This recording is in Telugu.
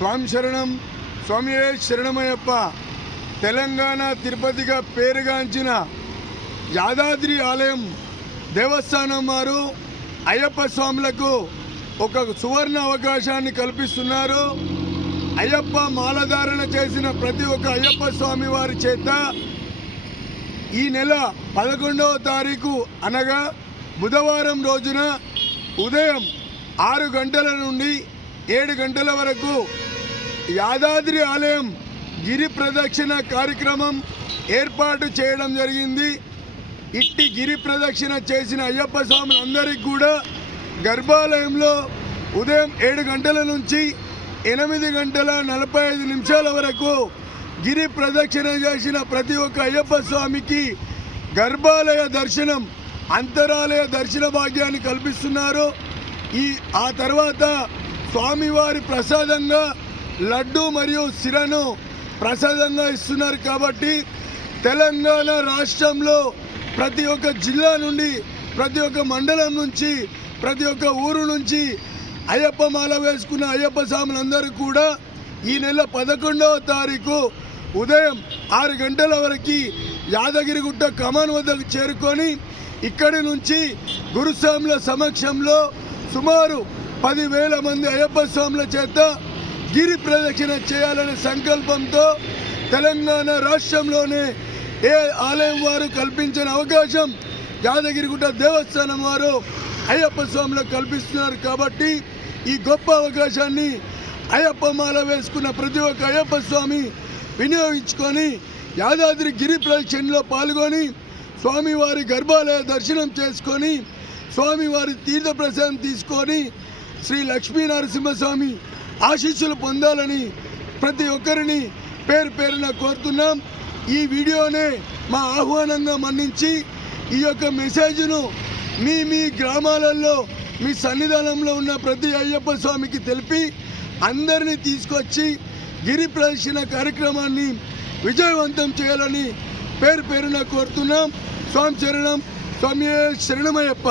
స్వామి శరణం స్వామియే శరణమయ్యప్ప. తెలంగాణ తిరుపతిగా పేరుగాంచిన యాదాద్రి ఆలయం దేవస్థానం వారు అయ్యప్ప స్వాములకు ఒక సువర్ణ అవకాశాన్ని కల్పిస్తున్నారు. అయ్యప్ప మాలధారణ చేసిన ప్రతి ఒక్క అయ్యప్ప స్వామి వారి చేత ఈ నెల 11వ తారీఖు అనగా బుధవారం రోజున ఉదయం 6 గంటల నుండి 7 గంటల వరకు యాదాద్రి ఆలయం గిరి ప్రదక్షిణ కార్యక్రమం ఏర్పాటు చేయడం జరిగింది. ఇట్టి గిరి ప్రదక్షిణ చేసిన అయ్యప్ప స్వాములందరికీ కూడా గర్భాలయంలో ఉదయం 7 గంటల నుంచి 8 గంటల 45 నిమిషాల వరకు గిరి ప్రదక్షిణ చేసిన ప్రతి ఒక్క అయ్యప్ప స్వామికి గర్భాలయ దర్శనం, అంతరాలయ దర్శన భాగ్యాన్ని కల్పిస్తున్నారు. ఆ తర్వాత స్వామివారి ప్రసాదంగా లడ్డు మరియు సిరను ప్రసాదంగా ఇస్తున్నారు. కాబట్టి తెలంగాణ రాష్ట్రంలో ప్రతి ఒక్క జిల్లా నుండి, ప్రతి ఒక్క మండలం నుంచి, ప్రతి ఒక్క ఊరు నుంచి అయ్యప్ప మాల వేసుకున్న అయ్యప్ప స్వాములందరూ కూడా ఈ నెల 11వ తారీఖు ఉదయం 6 గంటల వరకు యాదగిరిగుట్ట కమాన్ వద్దకు చేరుకొని ఇక్కడి నుంచి గురుస్వాముల సమక్షంలో సుమారు 10,000 మంది అయ్యప్ప స్వాముల చేత గిరి ప్రదక్షిణ చేయాలనే సంకల్పంతో తెలంగాణ రాష్ట్రంలోనే ఏ ఆలయం వారు కల్పించిన అవకాశం యాదగిరిగుట్ట దేవస్థానం వారు అయ్యప్ప స్వాములకు కల్పిస్తున్నారు. కాబట్టి ఈ గొప్ప అవకాశాన్ని అయ్యప్ప మాల వేసుకున్న ప్రతి ఒక్క అయ్యప్ప స్వామి వినియోగించుకొని యాదాద్రి గిరి ప్రదక్షిణలో పాల్గొని స్వామివారి గర్భాలయ దర్శనం చేసుకొని స్వామివారి తీర్థప్రసాదం తీసుకొని శ్రీ లక్ష్మీ నరసింహస్వామి ఆశీస్సులు పొందాలని ప్రతి ఒక్కరిని పేరు పేరున కోరుతున్నాం. ఈ వీడియోనే మా ఆహ్వానంగా మన్నించి ఈ యొక్క మెసేజ్ను మీ గ్రామాలలో మీ సన్నిధానంలో ఉన్న ప్రతి అయ్యప్ప స్వామికి తెలిపి అందరినీ తీసుకొచ్చి గిరి ప్రదక్షిణ కార్యక్రమాన్ని విజయవంతం చేయాలని పేరు పేరున కోరుతున్నాం. స్వామి శరణం స్వామి శరణమయ్యప్ప.